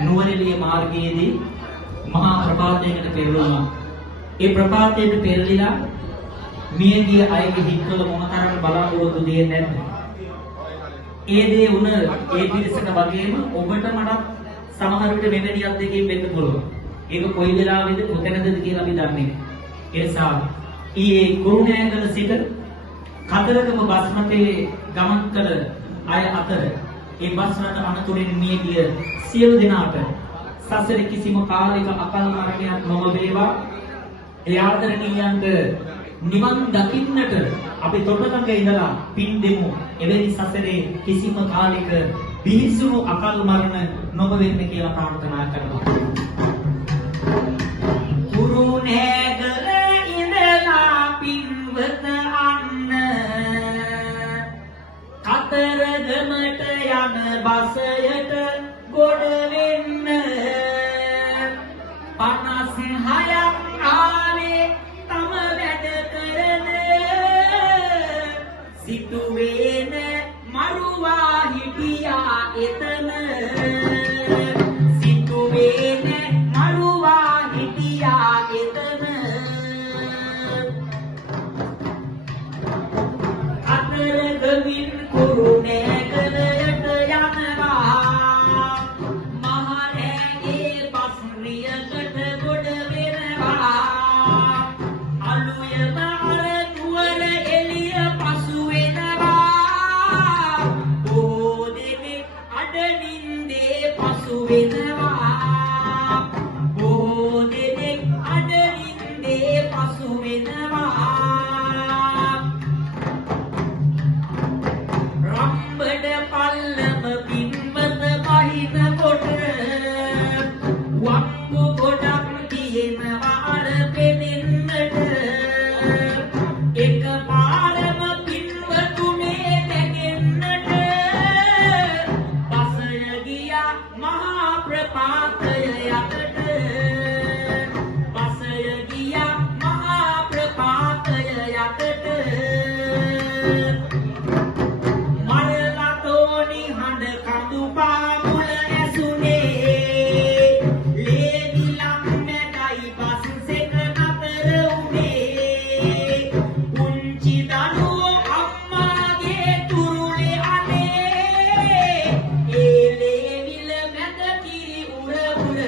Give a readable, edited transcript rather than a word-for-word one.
නුවරඑළිය මාර්ගයේදී මහා ප්‍රපාතයකට පෙරළුණා. ඒ ප්‍රපාතයට පෙරලිලා මියගිය අයගේ හිත්වල මොනතරම් බලාපොරොත්තු දෙන්නේ නැද්ද? ඒ දේ වුණ ඒ පිරිසට වගේම ඔබට මට සමහර විට මෙවැනි අත්දැකීම් වෙන්න පුළුවන්. ඒක කොයි වෙලාවෙද කොතැනද කියලා අපි දන්නේ නැහැ. ඒ නිසා ඊයේ කුරුණෑගල සිට කතරගම බස් රථයේ ගමන් කළ අය අතර ඒ බස් රථ අනතුරින් මිය ගිය සියලු දෙනාට සසරේ කිසිම කාලයක අකල් මරණයක් නොම වේවා. ඒ ආදරණීයන්ට නිවන් දකින්නට අපි තොටගඟ ඉඳලා පින් දෙමු. එවැනි සසරේ කිසිම කාලයක බිහිසුණු අකල් මරණ නොම වෙන්න කියලා ප්‍රාර්ථනා කරනවා. කුරුණෑගල ඉඳලා පින්වත අන්න කතරගමට යන බසයට ගොඩ වෙන්න 56ක් ආවේ තම වැඩ කරන සිටුවේන මරුවා හිටියා එතන සිටුවේන මරුවා හිටියා එතන කතරගමින් කුරුණෑගලයට යනවා මහරෑගේ බස් රියකට ගොඩ වෙනවා අලුයම අර නුවරඑළිය පසු වෙනවා බොහෝ දෙනෙක් අඩනින්දේ පසු වෙනවා බොහෝ දෙනෙක් අඩනින්දේ පසු වෙනවා රම්බඩ පල්ලම පින්වත බහින කොට වක්කු ගොඩක් තියෙනවා අර පෙනෙන්නට එක පාරම පින්වතුනේ නැගෙන්නට බසය ගියා මහා ප්‍රපාතය යටට බසය ගියා මහා ප්‍රපාතය යටට මරලතෝනි හඬ කඳු පාමුල ඇසුනේ ලේදිලම් නැටයි බස් සෙක නතර උනේ පුංචි දරුවෝ අම්මාගේ තුරුලේ අනේ ඒ ලේවිල මැද කිරි උර උර